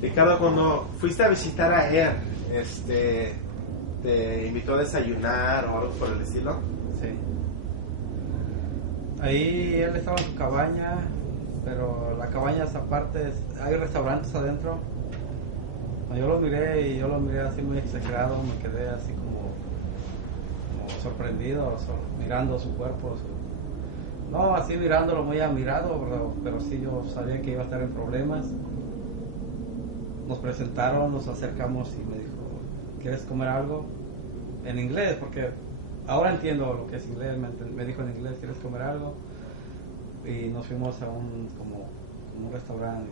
Ricardo, cuando fuiste a visitar a él, ¿te invitó a desayunar o algo por el estilo? Sí. Ahí él estaba en su cabaña, pero la cabaña es aparte, hay restaurantes adentro. Yo lo miré así muy exagerado, me quedé así como sorprendido, mirando su cuerpo. No, así mirándolo muy admirado, pero sí yo sabía que iba a estar en problemas. Nos presentaron, nos acercamos y me dijo, ¿quieres comer algo? En inglés, porque ahora entiendo lo que es inglés. Me dijo en inglés, ¿quieres comer algo? Y nos fuimos a un restaurante.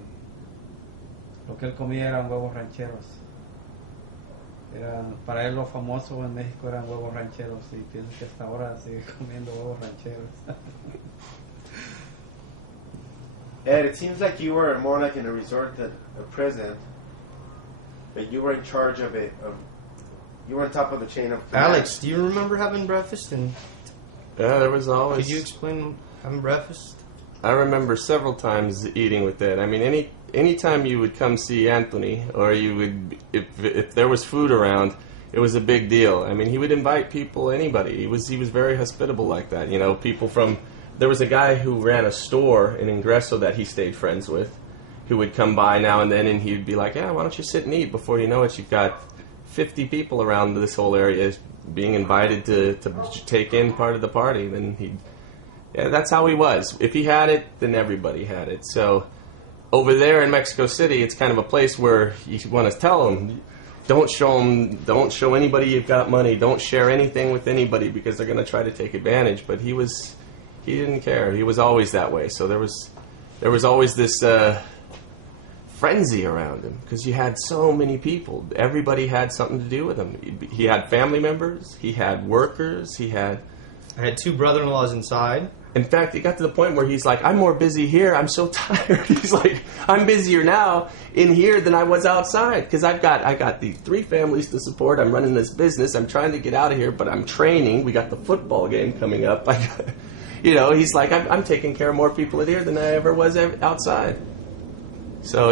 Lo que él comía eran huevos rancheros. Para él lo famoso en México eran huevos rancheros, y pienso que hasta ahora sigue comiendo huevos rancheros. Ed, it seems like you were more like in a resort than a prison, but you were in charge of it. You were on top of the chain of command. Alex, do you remember having breakfast? And yeah, there was always. Could you explain having breakfast? I remember several times eating with Ed. I mean, anytime you would come see Anthony, or you would, if there was food around, it was a big deal. I mean, he would invite people, anybody. He was very hospitable like that. You know, people from. There was a guy who ran a store in Ingreso that he stayed friends with, who would come by now and then, and he'd be like, "Yeah, why don't you sit and eat?" Before you know it, you've got 50 people around this whole area being invited to take in part of the party. Then that's how he was. If he had it, then everybody had it. So over there in Mexico City, it's kind of a place where you want to tell them, don't show anybody you've got money, don't share anything with anybody, because they're going to try to take advantage. But he didn't care. He was always that way. So there was always this frenzy around him, because you had so many people. Everybody had something to do with him. He had family members. He had workers. I had two brother-in-laws inside. In fact, it got to the point where he's like, I'm more busy here. I'm so tired. He's like, I'm busier now in here than I was outside, because I got the 3 families to support. I'm running this business. I'm trying to get out of here, but I'm training. We got the football game coming up. He's like, I'm taking care of more people in here than I ever was outside. So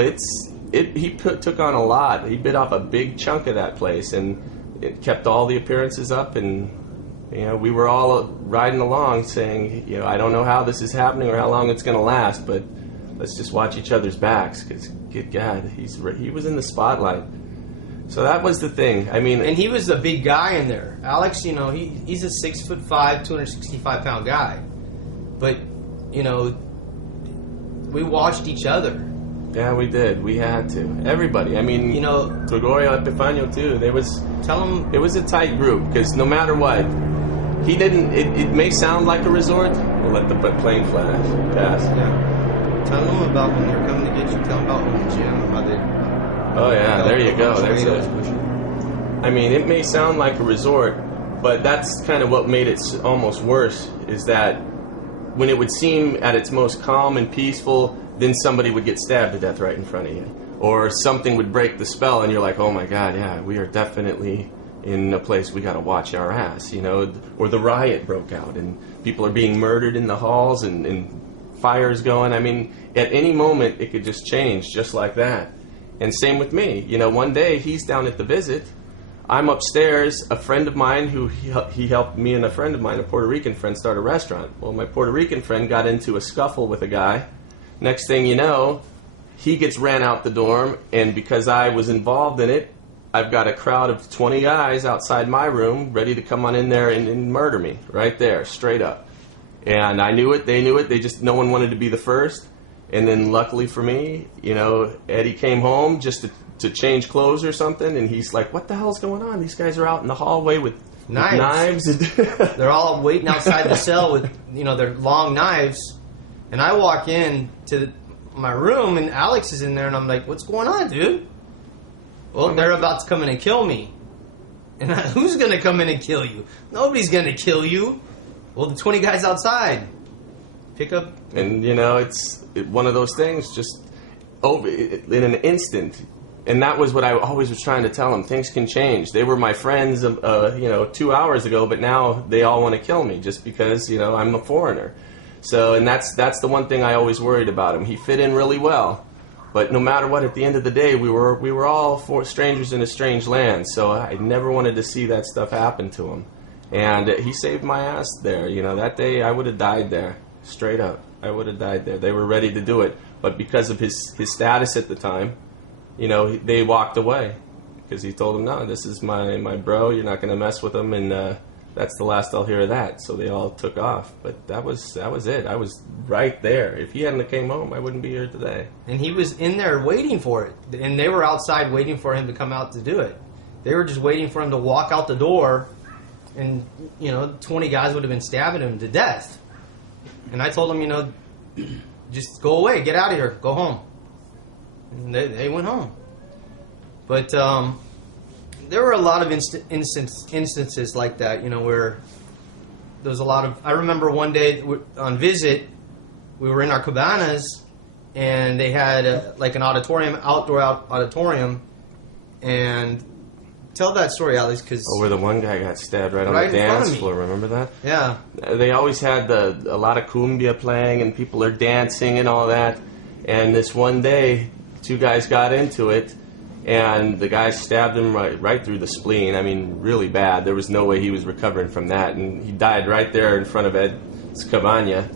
he took on a lot. He bit off a big chunk of that place, and it kept all the appearances up. And we were all riding along saying, I don't know how this is happening or how long it's going to last, but let's just watch each other's backs, because, good God, he was in the spotlight. So that was the thing. I mean, and he was a big guy in there. Alex, he's a 6'5", 265-pound guy. But, we watched each other. Yeah, we did. We had to. Everybody. I mean, Gregorio Epifanio too. Tell him it was a tight group, because no matter what, he didn't. It may sound like a resort. We'll let the plane pass. Yeah. Tell them about when they're coming to get you. Tell them about the gym. How they. Oh yeah, there you go. That's it. I mean, it may sound like a resort, but that's kind of what made it almost worse. Is that when it would seem at its most calm and peaceful, then somebody would get stabbed to death right in front of you. Or something would break the spell, and you're like, oh my God, yeah, we are definitely in a place we got to watch our ass, Or the riot broke out, and people are being murdered in the halls, and fires going. I mean, at any moment, it could just change just like that. And same with me. One day, he's down at the visit. I'm upstairs. A friend of mine he helped me and a friend of mine, a Puerto Rican friend, start a restaurant. Well, my Puerto Rican friend got into a scuffle with a guy. Next thing you know, he gets ran out the dorm, and because I was involved in it, I've got a crowd of 20 guys outside my room ready to come on in there and murder me right there, straight up. And I knew it, they knew it, no one wanted to be the first. And then luckily for me, Eddie came home just to change clothes or something, and he's like, what the hell's going on? These guys are out in the hallway with knives. They're all waiting outside the cell with, their long knives. And I walk in to my room, and Alex is in there, and I'm like, what's going on, dude? Well, they're about to come in and kill me. And who's going to come in and kill you? Nobody's going to kill you. Well, the 20 guys outside. Pick up. And, it's one of those things, just over in an instant. And that was what I always was trying to tell them. Things can change. They were my friends, 2 hours ago, but now they all want to kill me just because, I'm a foreigner. So, and that's the one thing I always worried about him. He fit in really well, But no matter what, at the end of the day, we were all strangers in a strange land. So I never wanted to see that stuff happen to him. And he saved my ass there. You know, that day I would have died there, straight up. I would have died there. They were ready to do it, but because of his status at the time, you know, they walked away because he told them, "No, this is my bro. You're not going to mess with him," and that's the last I'll hear of that. So they all took off. But that was it. I was right there. If he hadn't came home, I wouldn't be here today. And he was in there waiting for it, and they were outside waiting for him to come out to do it. They were just waiting for him to walk out the door, and 20 guys would have been stabbing him to death. And I told them, just go away, get out of here, go home. And they went home. But there were a lot of instances like that, where there was a lot of... I remember one day on visit, we were in our cabanas, and they had an auditorium, outdoor auditorium, and... Tell that story, Alex, because... Where the one guy got stabbed right on the dance floor, remember that? Yeah. They always had a lot of cumbia playing, and people are dancing and all that. And this one day, 2 guys got into it, and the guy stabbed him right through the spleen. I mean, really bad. There was no way he was recovering from that, and he died right there in front of Ed's cabana.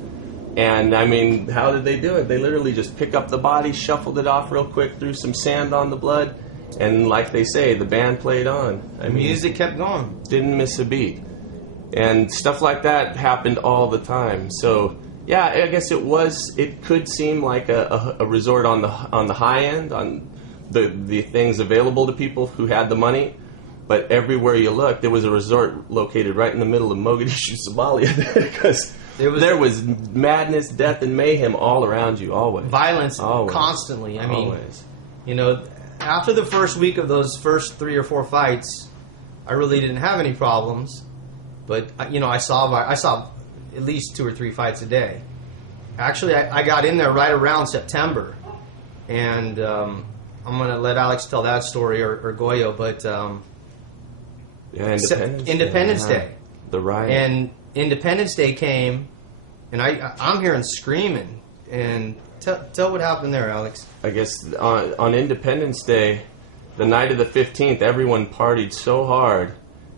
And, I mean, how did they do it? They literally just pick up the body, shuffled it off real quick, threw some sand on the blood, and like they say, the band played on. I mean, music kept going. Didn't miss a beat. And stuff like that happened all the time. So, yeah, I guess it could seem like a resort on the high end, on the things available to people who had the money. But everywhere you look, there was a resort located right in the middle of Mogadishu, Somalia, because there was madness, death, and mayhem all around you, always. Violence, always. Constantly. I mean, always. After the first week of those first 3 or 4 fights, I really didn't have any problems. But I saw at least 2 or 3 fights a day. Actually, I got in there right around September, and I'm going to let Alex tell that story or Goyo. But Independence Day, the riot, and Independence Day came, and I'm hearing screaming and. Tell what happened there, Alex. I guess on Independence Day, the night of the 15th, everyone partied so hard.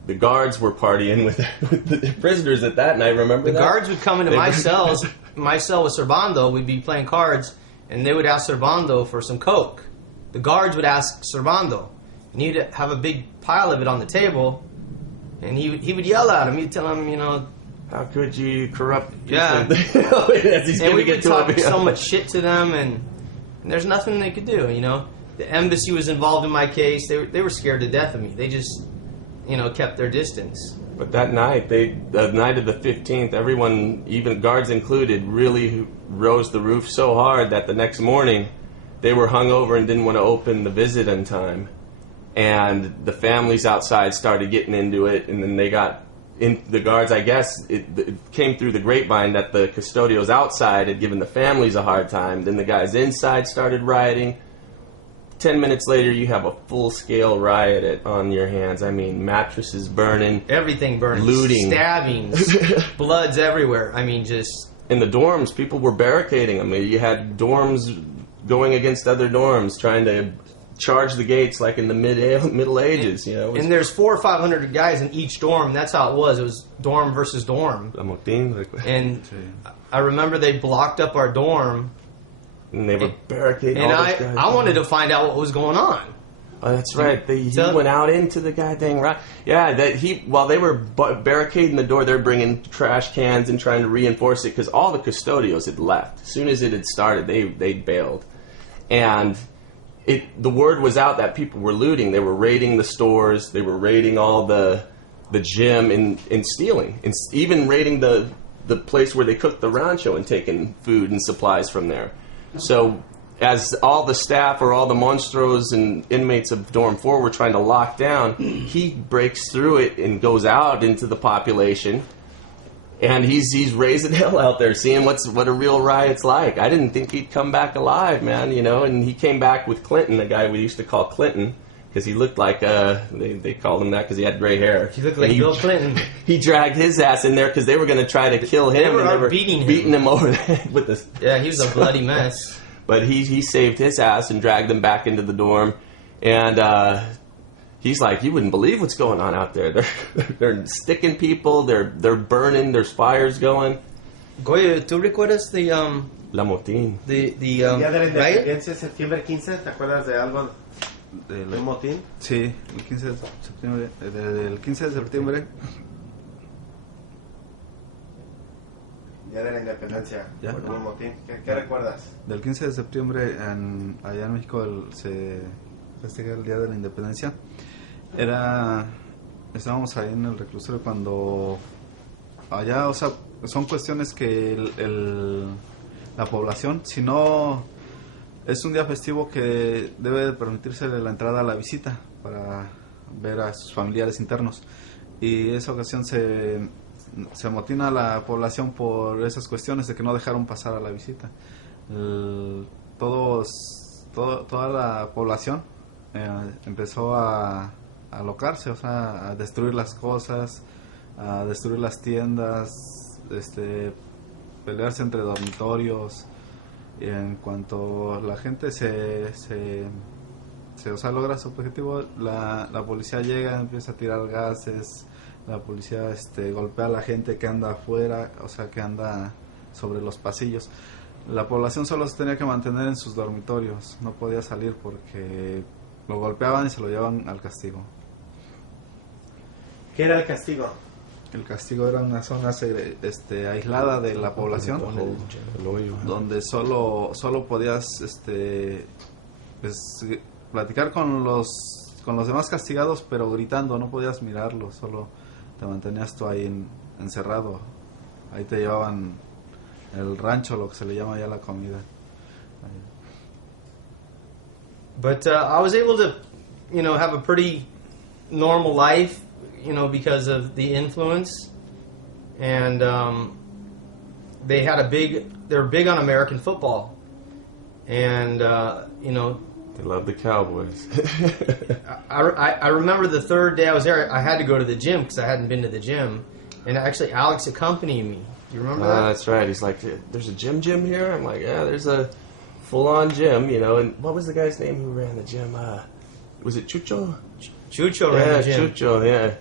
The guards were partying with the prisoners at that night, remember that? The guards would come into my cells. My cell with Servando, we'd be playing cards, and they would ask Servando for some Coke. The guards would ask Servando, and he'd have a big pile of it on the table, and he would yell at him. He'd tell him, how could you corrupt people? Yeah. And we would talk so much shit to them, and there's nothing they could do, The embassy was involved in my case. They were scared to death of me. They just, kept their distance. But that night, the night of the 15th, everyone, even guards included, really rose the roof so hard that the next morning, they were hungover and didn't want to open the visit in time. And the families outside started getting into it, and then they got... the guards, I guess, it came through the grapevine that the custodials outside had given the families a hard time. Then the guys inside started rioting. 10 minutes later, you have a full-scale riot on your hands. I mean, mattresses burning. Everything burning. Looting. Stabbings. Bloods everywhere. I mean, just... In the dorms, people were barricading them. You had dorms going against other dorms, trying to... charge the gates like in the Middle Ages, And there's 400 or 500 guys in each dorm. That's how it was. It was dorm versus dorm. And I remember they blocked up our dorm. And they were barricading all those guys. And I wanted to find out what was going on. Oh, that's right. He went out into the goddamn right. Yeah, while they were barricading the door, they were bringing trash cans and trying to reinforce it because all the custodials had left. As soon as it had started, they bailed. And... the word was out that people were looting. They were raiding the stores. They were raiding all the gym and stealing. And even raiding the place where they cooked the rancho and taking food and supplies from there. So as all the staff or all the monstros and inmates of Dorm 4 were trying to lock down, he breaks through it and goes out into the population. And he's raising hell out there, seeing what a real riot's like. I didn't think he'd come back alive, man, and he came back with Clinton, the guy we used to call Clinton, because he looked like, they called him that because he had gray hair. He looked like Bill Clinton. He dragged his ass in there because they were going to try to kill him. They were beating him over the head with this. Yeah, he was a bloody mess. But he saved his ass and dragged them back into the dorm. And he's like, you wouldn't believe what's going on out there. They're sticking people. They're burning. There's fires going. Goya, ¿tú recuerdas La motín. the El día de la riot? independencia, septiembre 15, ¿te acuerdas de algo? ¿De un motín? Sí, el 15 de septiembre. El 15 de septiembre. Día de la independencia. Ya. Hubo un motín. ¿Qué recuerdas? Del 15 de septiembre allá en México se festeja el Día de la Independencia. Estábamos ahí en el reclusorio cuando allá, o sea, son cuestiones que la población, si no es un día festivo que debe de permitirse la entrada a la visita para ver a sus familiares internos, y esa ocasión se amotina a la población por esas cuestiones de que no dejaron pasar a la visita. Toda la población empezó a alocarse, o sea, a destruir las cosas, a destruir las tiendas, pelearse entre dormitorios. Y en cuanto la gente o sea, logra su objetivo, la policía llega, empieza a tirar gases, la policía golpea a la gente que anda afuera, o sea, que anda sobre los pasillos. La población solo se tenía que mantener en sus dormitorios, no podía salir porque lo golpeaban y se lo llevaban al castigo. ¿Qué era el castigo? El castigo era una zona aislada de la población, donde solo podías platicar con los demás castigados, pero gritando, no podías mirarlos, solo te mantenías tú ahí encerrado. Ahí te llevaban el rancho, lo que se le llama ya la comida. But I was able to, have a pretty normal life, because of the influence. And they were big on American football. And, They love the Cowboys. I remember the third day I was there, I had to go to the gym because I hadn't been to the gym. And actually, Alex accompanied me. Do you remember that? That's right. He's like, there's a gym here? I'm like, yeah, there's a full-on gym, And what was the guy's name who ran the gym? Was it Chucho? Chucho ran the gym. Chucho, yeah.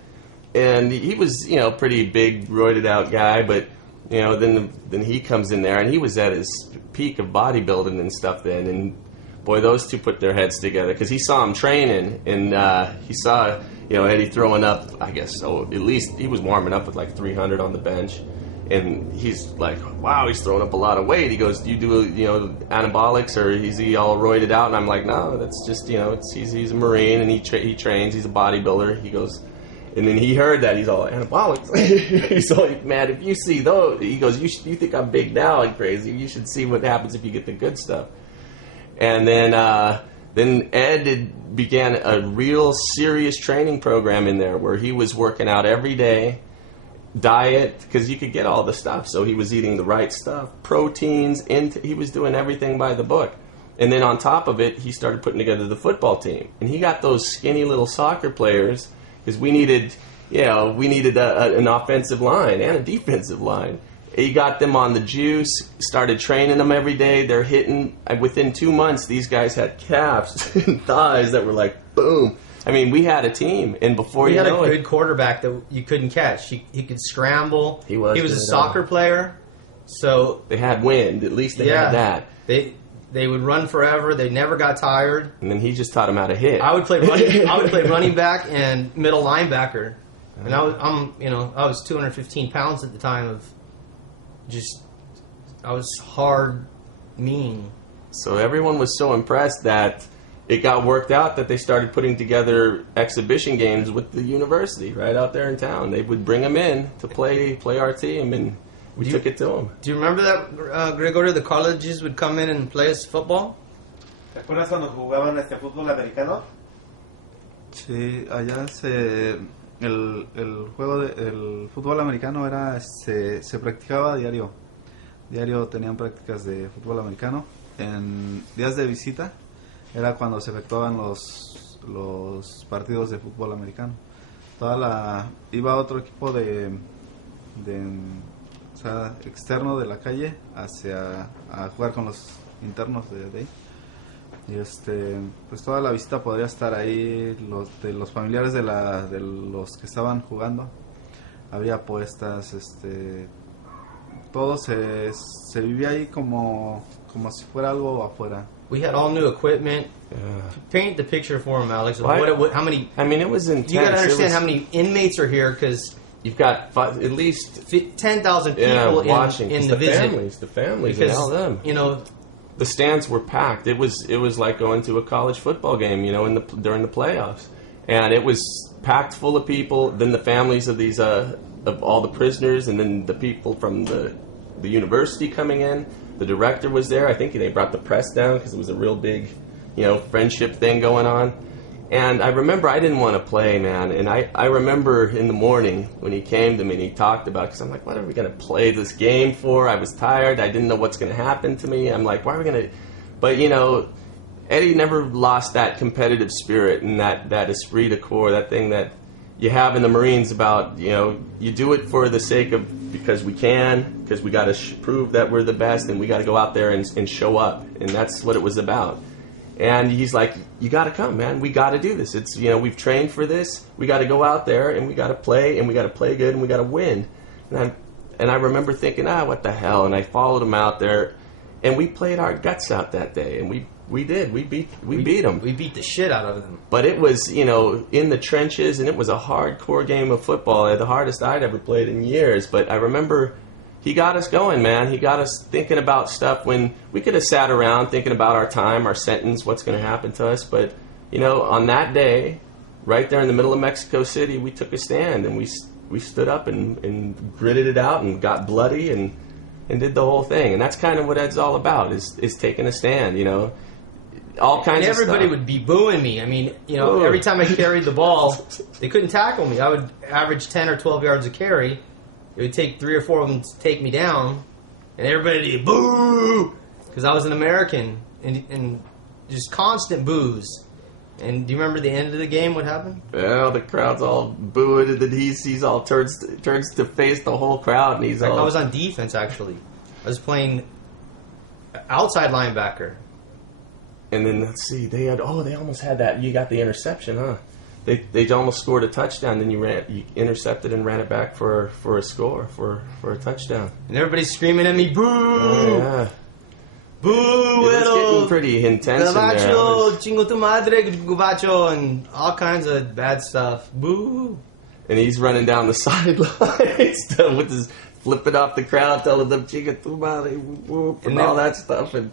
And he was, pretty big, roided-out guy, but, then he comes in there, and he was at his peak of bodybuilding and stuff then, and boy, those two put their heads together, because he saw him training, and he saw, Eddie throwing up, I guess, so at least he was warming up with like 300 on the bench, and he's like, wow, he's throwing up a lot of weight. He goes, do you do, anabolics, or is he all roided out? And I'm like, no, that's just, he's a Marine, and he trains, he's a bodybuilder. He goes, and then he heard that, he's all, anabolics. He's like, man, if you see those, he goes, you think I'm big now and crazy, you should see what happens if you get the good stuff. And then Ed began a real serious training program in there where he was working out every day, diet, because you could get all the stuff. So he was eating the right stuff, proteins, he was doing everything by the book. And then on top of it, he started putting together the football team. And he got those skinny little soccer players, because we needed an offensive line and a defensive line. He got them on the juice, started training them every day. They're hitting, within 2 months, these guys had calves and thighs that were like, boom. I mean, we had a team, and before we you had know a good quarterback that you couldn't catch. He could scramble. He was a soccer player, so they had wind. At least they had that. They would run forever. They never got tired. And then he just taught them how to hit. I would play running back and middle linebacker, and I was 215 pounds at the time. I was hard, mean. So everyone was so impressed that it got worked out that they started putting together exhibition games with the university right out there in town. They would bring them in to play our team, and we took it to them. Do you remember that, Gregorio? The colleges would come in and play us football? ¿Te acuerdas cuando jugaban fútbol americano? Sí, allá el juego el fútbol americano se practicaba diario. Diario tenían prácticas de fútbol americano. En días de visita era cuando se efectuaban los partidos de fútbol americano. Iba otro equipo o sea, externo de la calle a jugar con internos de ahí. Y pues toda la visita podría estar ahí, los familiares de los que estaban jugando. Había apuestas, todo se vivía ahí como si fuera algo afuera. We had all new equipment. Paint the picture for him, Alex. How many? I mean, it was intense. You got to understand how many inmates are here, because you've got at least 10,000 people watching in the visit. The families, because, and all them. You know, the stands were packed. It was like going to a college football game, you know, during the playoffs, and it was packed full of people. Then the families of these of all the prisoners, and then the people from the university coming in. The director was there. I think they brought the press down because it was a real big, you know, friendship thing going on. And I remember I didn't want to play, man. And I remember in the morning when he came to me and he talked about it, because I'm like, what are we going to play this game for? I was tired. I didn't know what's going to happen to me. I'm like, why are we going to... But, you know, Eddie never lost that competitive spirit and that esprit de corps, that thing that you have in the Marines about, you know, you do it for the sake of, because we can, because we got to prove that we're the best, and we got to go out there and show up. And that's what it was about. And he's like, you got to come, man. We got to do this. It's, you know, we've trained for this. We got to go out there and we got to play, and we got to play good, and we got to win. And I remember thinking, what the hell? And I followed him out there, and we played our guts out that day, and we did. We beat them. We beat the shit out of them. But it was, you know, in the trenches, and it was a hardcore game of football, the hardest I'd ever played in years. But I remember he got us going, man. He got us thinking about stuff when we could have sat around thinking about our time, our sentence, what's going to happen to us. But, you know, on that day, right there in the middle of Mexico City, we took a stand, and we stood up and gritted it out and got bloody and did the whole thing. And that's kind of what Ed's all about, is taking a stand, you know. All kinds of stuff. Everybody would be booing me. I mean, you know, every time I carried the ball, they couldn't tackle me. I would average 10 or 12 yards a carry. It would take 3 or 4 of them to take me down, and everybody would boo, because I was an American, and just constant boos. And do you remember the end of the game? What happened? Well, the crowd's all booing, and then he's all turns to face the whole crowd, and he's all... I was on defense, actually. I was playing outside linebacker. And then, let's see, they almost had that. You got the interception, huh? They almost scored a touchdown. Then you intercepted and ran it back for a score, for a touchdown. And everybody's screaming at me, boo! Oh, yeah. Boo! It was getting pretty intense in there. Gabacho, chingo tu madre, gabacho, and all kinds of bad stuff. Boo! And he's running down the sidelines with his flipping off the crowd, telling them chingo tu madre, whoop, and all that stuff. And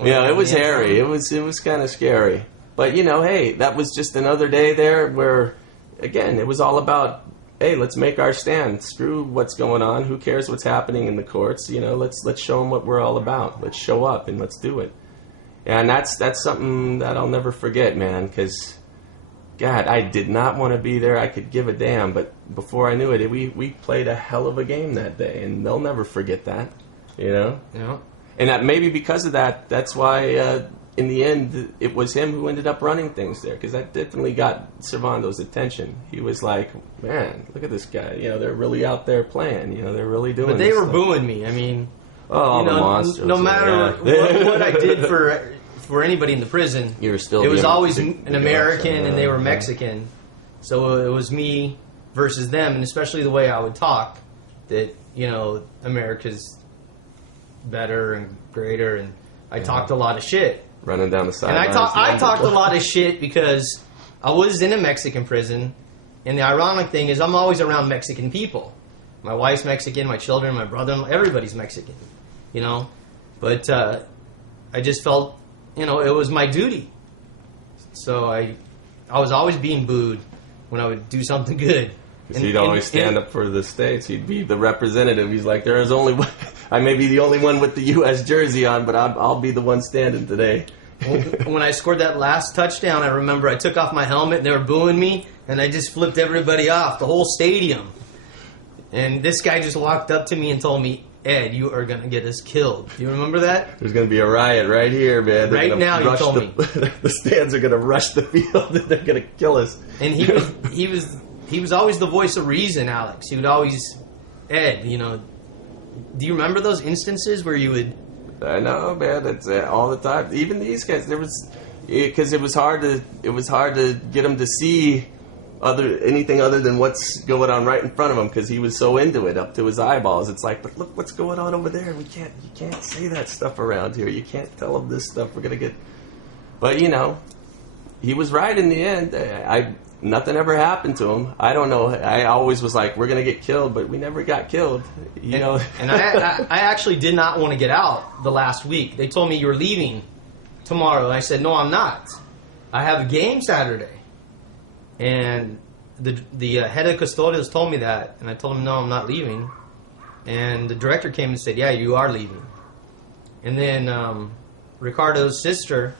yeah, it was hairy. It was kind of scary. But, you know, hey, that was just another day there where, again, it was all about, hey, let's make our stand. Screw what's going on. Who cares what's happening in the courts? You know, let's show them what we're all about. Let's show up and let's do it. And that's something that I'll never forget, man, because, God, I did not want to be there. I could give a damn. But before I knew it, we played a hell of a game that day, and they'll never forget that, you know? Yeah. And that maybe because of that, that's why in the end it was him who ended up running things there, because that definitely got Servando's attention. He was like, man, look at this guy. You know, they're really out there playing. You know, they're really doing. But they were stuff. Booing me. I mean, you know, the monsters, no matter what I did for anybody in the prison, you were still. It was always an American, and they were Mexican. So it was me versus them, and especially the way I would talk. That, you know, America's better and greater, and I talked a lot of shit. Running down the sidelines. And I talked a lot of shit because I was in a Mexican prison, and the ironic thing is I'm always around Mexican people. My wife's Mexican, my children, my brother, everybody's Mexican, you know. But I just felt, you know, it was my duty. So I was always being booed when I would do something good. Because he'd always stand up for the states. He'd be the representative. He's like, there is only one. I may be the only one with the U.S. jersey on, but I'll be the one standing today. When I scored that last touchdown, I remember I took off my helmet and they were booing me, and I just flipped everybody off, the whole stadium. And this guy just walked up to me and told me, Ed, you are going to get us killed. Do you remember that? There's going to be a riot right here, man. Right now, you told me. The stands are going to rush the field and they're going to kill us. And he was always the voice of reason, Alex. He would always, Ed, you know, do you remember those instances where you would I know, man. It's all the time. Even these guys, because it was hard to get him to see anything other than what's going on right in front of him, because he was so into it, up to his eyeballs. It's like, but look what's going on over there. You can't say that stuff around here. You can't tell him this stuff. We're gonna get. But he was right in the end. Nothing ever happened to him. I don't know. I always was like, we're gonna get killed, but we never got killed. And I actually did not want to get out the last week. They told me you were leaving tomorrow, and I said, no, I'm not. I have a game Saturday. And the head of custodials told me that, and I told him, no, I'm not leaving. And the director came and said, yeah, you are leaving. And then Ricardo's sister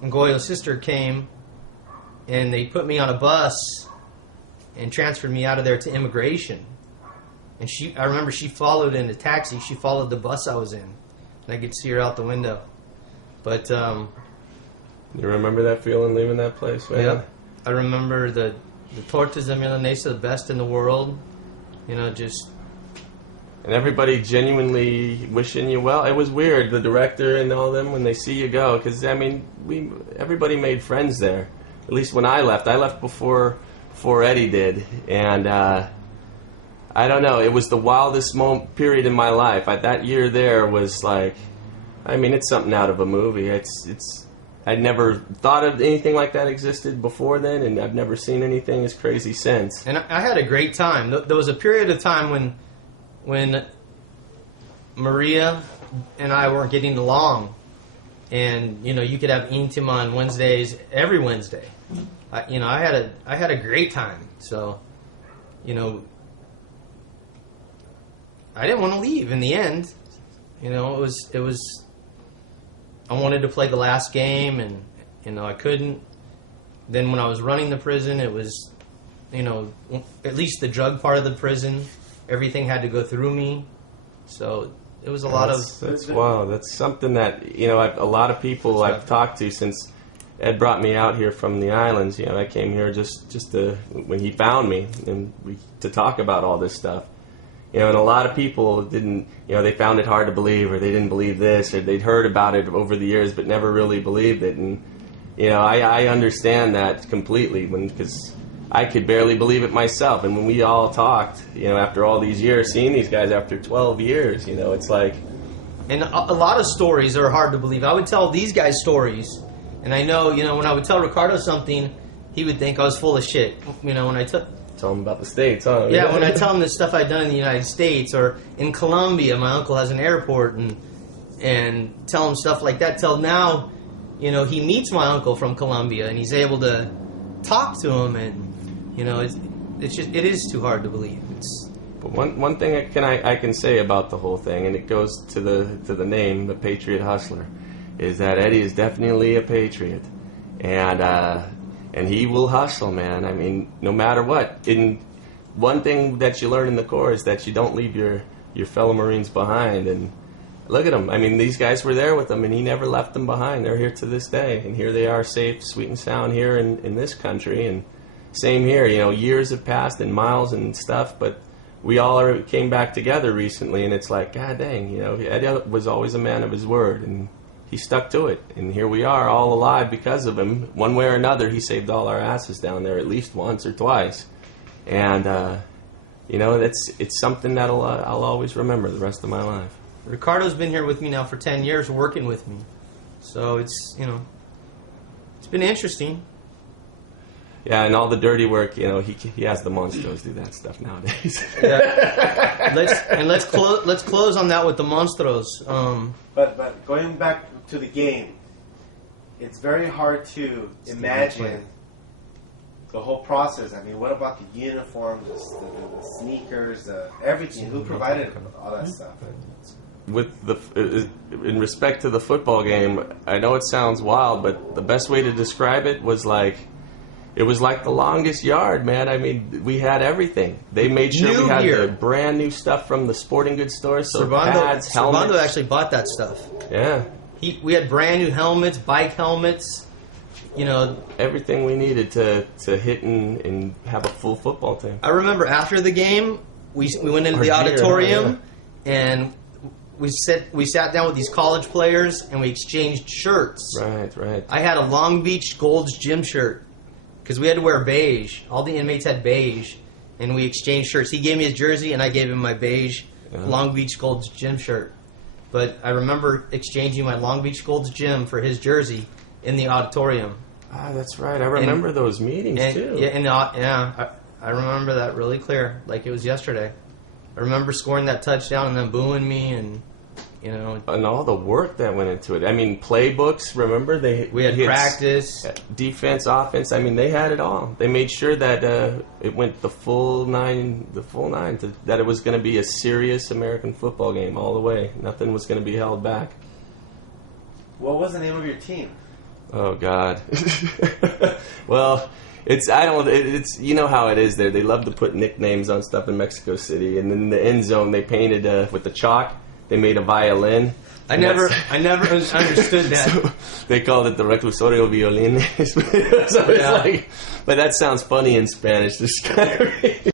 and Goyo's sister came, and they put me on a bus and transferred me out of there to immigration. And I remember she followed in a taxi. She followed the bus I was in, and I could see her out the window. But you remember that feeling leaving that place, man? Yeah. I remember the tortas de milanesa, the best in the world. Just... And everybody genuinely wishing you well. It was weird, the director and all them, when they see you go. Because, everybody made friends there. At least when I left. I left before Eddie did. And I don't know. It was the wildest period in my life. That year there was like... it's something out of a movie. I'd never thought of anything like that existed before then, and I've never seen anything as crazy since. And I had a great time. There was a period of time when Maria and I weren't getting along, and you could have intima on Wednesdays, every Wednesday. I had a great time. So, I didn't want to leave in the end. It was. I wanted to play the last game, and I couldn't. Then when I was running the prison, it was, at least the drug part of the prison, everything had to go through me. So it was a lot of... That's wild. That's something that, a lot of people I've talked to since Ed brought me out here from the islands. I came here just to, when he found me, and to talk about all this stuff. And a lot of people didn't, they found it hard to believe, or they didn't believe this, or they'd heard about it over the years but never really believed it. And, I understand that completely, because I could barely believe it myself. And when we all talked, after all these years, seeing these guys after 12 years, it's like... And a lot of stories are hard to believe. I would tell these guys stories, and I know, when I would tell Ricardo something, he would think I was full of shit. When I took... Tell them about the States, huh? Yeah, when I tell them the stuff I've done in the United States, or in Colombia, my uncle has an airport, and tell him stuff like that. Till now, he meets my uncle from Colombia, and he's able to talk to him, and it is too hard to believe. But one thing I can say about the whole thing, and it goes to the name, the Patriot Hustler, is that Eddie is definitely a patriot, and he will hustle, man. No matter what. One thing that you learn in the Corps is that you don't leave your fellow Marines behind. And look at them. These guys were there with him, and he never left them behind. They're here to this day. And here they are, safe, sweet and sound here in this country. And same here. Years have passed and miles and stuff, but we all came back together recently, and it's like, God dang, Eddie was always a man of his word. And he stuck to it, and here we are, all alive because of him. One way or another, he saved all our asses down there at least once or twice. And it's something that I'll always remember the rest of my life. Ricardo's been here with me now for 10 years, working with me. So it's been interesting. Yeah, and all the dirty work, he has the monstros do that stuff nowadays. Yeah. Let's close on that with the monstros. But going back to the game, it's very hard to imagine the whole process. What about the uniforms, the sneakers, everything? Who provided all that stuff? In respect to the football game, I know it sounds wild, but the best way to describe it was like, it was like the longest yard, man. We had everything. They made sure we had the brand new stuff from the sporting goods stores. So pads, helmets. Servando actually bought that stuff. Yeah. We had brand new helmets, bike helmets. Everything we needed to hit and have a full football team. I remember after the game, we went into the auditorium, and we sat down with these college players and we exchanged shirts. Right. I had a Long Beach Gold's gym shirt because we had to wear beige. All the inmates had beige, and we exchanged shirts. He gave me his jersey, and I gave him my beige Long Beach Gold's gym shirt. But I remember exchanging my Long Beach Gold's gym for his jersey in the auditorium. Ah, that's right. I remember those meetings too. Yeah, I remember that really clear, like it was yesterday. I remember scoring that touchdown and then booing me, and and all the work that went into it. I mean, playbooks. Remember we had practice, defense, offense. I mean, they had it all. They made sure that it went the full nine. That it was going to be a serious American football game all the way. Nothing was going to be held back. What was the name of your team? Oh God. Well, it's you know how it is there. They love to put nicknames on stuff in Mexico City, and in the end zone they painted with the chalk. They made a violin. I never understood that. So they called it the Reclusorio Violines. So it's like, but that sounds funny in Spanish. This kind of